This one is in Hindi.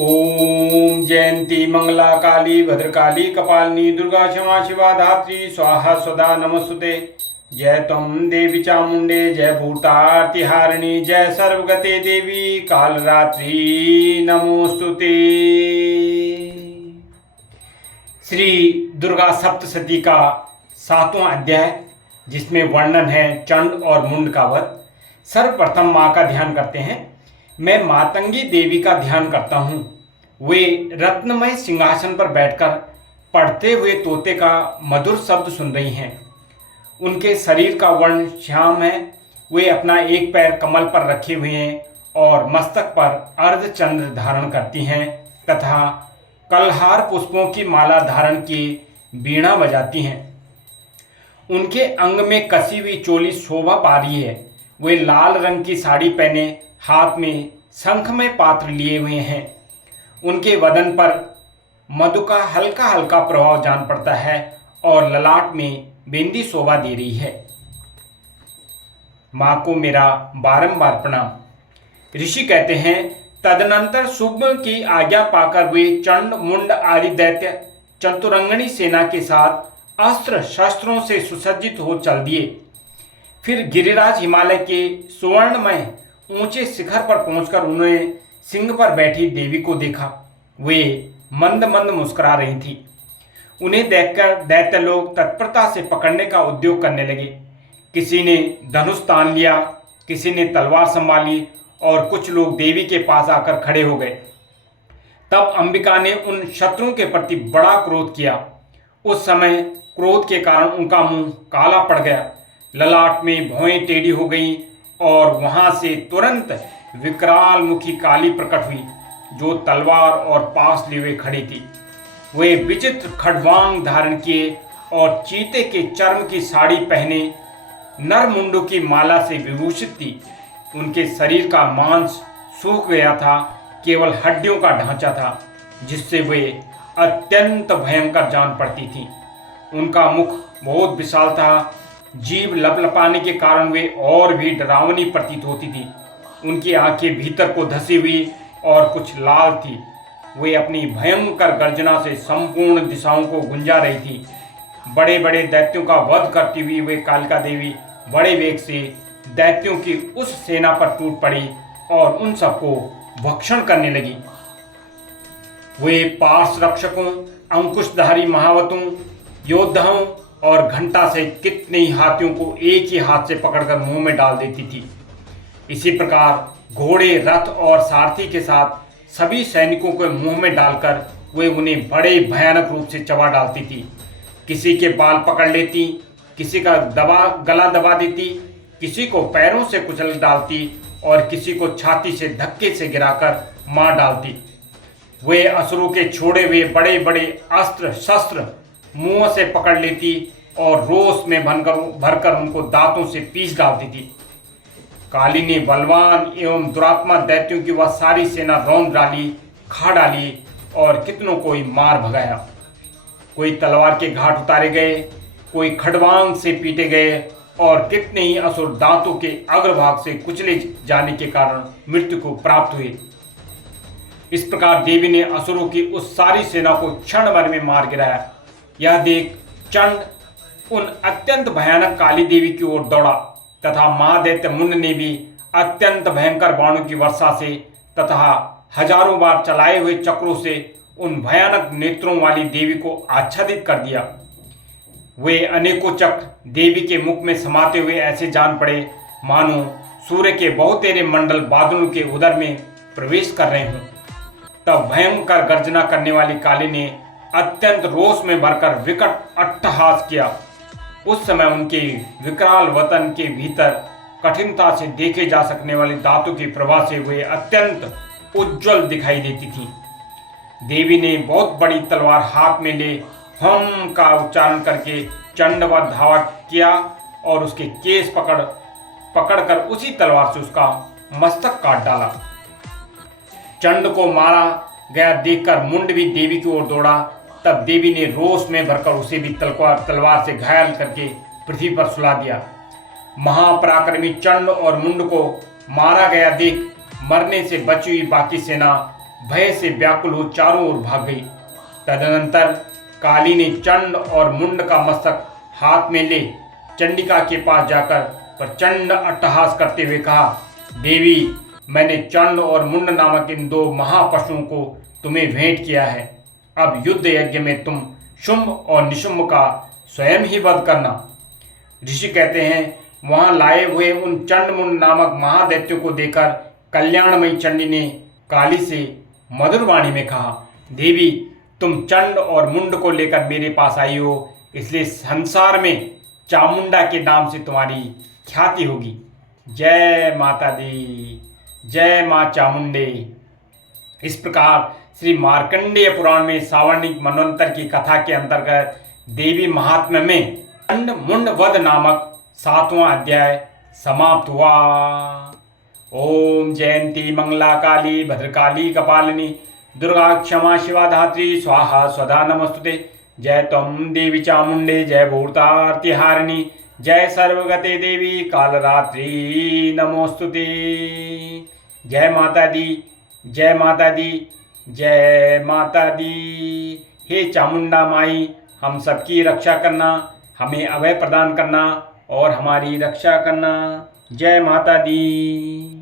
ओम जयंती मंगला काली भद्रकाली कपालिनी दुर्गा क्षमा शिवा धात्री स्वाहा स्वदा नमस्तुते। जय त्वं देवी चामुंडे जय भूतार्तिहारिणी जय सर्वगते देवी कालरात्रि नमोस्तुते। श्री दुर्गा सप्तशती का 7वां अध्याय, जिसमें वर्णन है चंड और मुंड का वध। सर्वप्रथम माँ का ध्यान करते हैं। मैं मातंगी देवी का ध्यान करता हूँ। वे रत्नमय सिंहासन पर बैठकर पढ़ते हुए तोते का मधुर शब्द सुन रही हैं। उनके शरीर का वर्ण श्याम है। वे अपना एक पैर कमल पर रखे हुए हैं और मस्तक पर अर्धचंद्र धारण करती हैं तथा कलहार पुष्पों की माला धारण की वीणा बजाती हैं। उनके अंग में कसी हुई चोली शोभा पा रही है। वे लाल रंग की साड़ी पहने हाथ में शंखमय पात्र लिए हुए हैं। उनके वदन पर मधु का हल्का हल्का प्रभाव जान पड़ता है और ललाट में बिंदी शोभा दे रही है। माँ को मेरा बारंबार प्रणाम। ऋषि कहते हैं, तदनंतर शुभ की आज्ञा पाकर वे चंड मुंड आदि दैत्य चतुरंगणी सेना के साथ अस्त्र शस्त्रों से सुसज्जित हो चल दिए। फिर गिरिराज हिमालय के सुवर्णमय ऊंचे शिखर पर पहुंचकर उन्होंने सिंह पर बैठी देवी को देखा। वे मंद मंद मुस्कुरा रही थी। उन्हें देखकर दैत्य लोग तत्परता से पकड़ने का उद्योग करने लगे। किसी ने धनुष तान लिया, किसी ने तलवार संभाली और कुछ लोग देवी के पास आकर खड़े हो गए। तब अंबिका ने उन शत्रुओं के प्रति बड़ा क्रोध किया। उस समय क्रोध के कारण उनका मुंह काला पड़ गया, ललाट में भौएं टेढ़ी हो गई और वहां से तुरंत विकराल मुखी काली प्रकट हुई, जो तलवार और पास लिए हुए खड़ी थी। वे विचित्र खड्वांग धारण किए और चीते के चर्म की साड़ी पहने नर मुंडों की माला से विभूषित थी। उनके शरीर का मांस सूख गया था, केवल हड्डियों का ढांचा था, जिससे वे अत्यंत भयंकर जान पड़ती थी। उनका मुख बहुत विशाल था। जीभ लपलपाने के कारण वे और भी डरावनी प्रतीत होती थी। उनकी आंखें भीतर को धसी हुई और कुछ लाल थी। वे अपनी भयंकर गर्जना से संपूर्ण दिशाओं को गुंजा रही थी। बड़े बड़े दैत्यों का वध करती हुई वे कालिका देवी बड़े वेग से दैत्यों की उस सेना पर टूट पड़ी और उन सबको भक्षण करने लगी। वे पार्श रक्षकों, अंकुशधारी महावतों, योद्धाओं और घंटा से कितने ही हाथियों को एक ही हाथ से पकड़कर मुंह में डाल देती थी। इसी प्रकार घोड़े, रथ और सारथी के साथ सभी सैनिकों को मुंह में डालकर वे उन्हें बड़े भयानक रूप से चबा डालती थी। किसी के बाल पकड़ लेती, किसी का गला दबा देती, किसी को पैरों से कुचल डालती और किसी को छाती से धक्के से गिराकर मार डालती। वे असुरों के छोड़े हुए बड़े बड़े अस्त्र शस्त्र मुंह से पकड़ लेती और रोष में भरकर उनको दांतों से पीस डालती थी। काली ने बलवान एवं दुरात्मा दैत्यों की वह सारी सेना रौंद डाली, खा डाली और कितनों को ही मार भगाया। कोई तलवार के घाट उतारे गए, कोई खड़वांग से पीटे गए और कितने ही असुर दांतों के अग्रभाग से कुचले जाने के कारण मृत्यु को प्राप्त हुए। इस प्रकार देवी ने असुरों की उस सारी सेना को क्षण भर में मार गिराया। यह देख चंड उन अत्यंत भयानक काली देवी की ओर दौड़ा तथा महादैत्य मुंड ने भी अत्यंत भयंकर बाणों की वर्षा से तथा हजारों बार चलाए हुए चक्रों से उन भयानक नेत्रों वाली देवी को आच्छादित कर दिया। वे अनेकों चक्र देवी के मुख में समाते हुए ऐसे जान पड़े मानो सूर्य के बहुतेरे मंडल बादलों के उदर में प्रवेश कर रहे हों। तब भयंकर गर्जना करने वाली काली ने अत्यंत रोष में भरकर विकट अट्टहास किया। उस समय उनके विकराल वतन के भीतर कठिनता से देखे जा सकने वाले दांतों की प्रभा से वे अत्यंत उज्जवल दिखाई देती थीं। देवी ने बहुत बड़ी तलवार हाथ में ले हम का उच्चारण करके चंडवत धावा किया और उसके केस पकड़कर उसी तलवार से उसका मस्तक काट डाला। चंड को मारा गया देखकर मुंड भी देवी की ओर दौड़ा। तब देवी ने रोष में भरकर उसे भी तलवार से घायल करके पृथ्वी पर सुला दिया। महापराक्रमी चंड और मुंड को मारा गया देख मरने से बची हुई बाकी सेना भय से व्याकुल हो चारों ओर भाग गई। तदनंतर काली ने चंड और मुंड का मस्तक हाथ में ले चंडिका के पास जाकर प्रचंड अट्टहास करते हुए कहा, देवी, मैंने चंड और मुंड नामक इन दो महापशुओं को तुम्हें भेंट किया है। अब युद्ध यज्ञ में तुम शुंभ और निशुंभ का स्वयं ही वध करना। ऋषि कहते हैं, वहां लाए हुए उन चंड मुंड नामक महादैत्यों को देखकर कल्याणमयी चंडी ने काली से मधुर वाणी में कहा, देवी, तुम चंड और मुंड को लेकर मेरे पास आई हो, इसलिए संसार में चामुंडा के नाम से तुम्हारी ख्याति होगी। जय माता दी, जय माँ चामुंडे। इस प्रकार श्री मार्कंडेय पुराण में सावर्णिक मनवंतर की कथा के अंतर्गत देवी महात्म्य में चंड मुंड वध नामक 7वां अध्याय समाप्त हुआ। ओम जयंती मंगला काली भद्रकाली कपालिनी दुर्गा क्षमा शिवा धात्री स्वाहा स्वधा नमस्तुते। जय त्वं देवी चामुंडे जय भूतार्तिहारिणी जय सर्वगते देवी कालरात्रि नमोस्तुते। जय माता दी, जय माता दी, जय माता दी। हे चामुंडा माई, हम सबकी रक्षा करना, हमें अभय प्रदान करना और हमारी रक्षा करना। जय माता दी।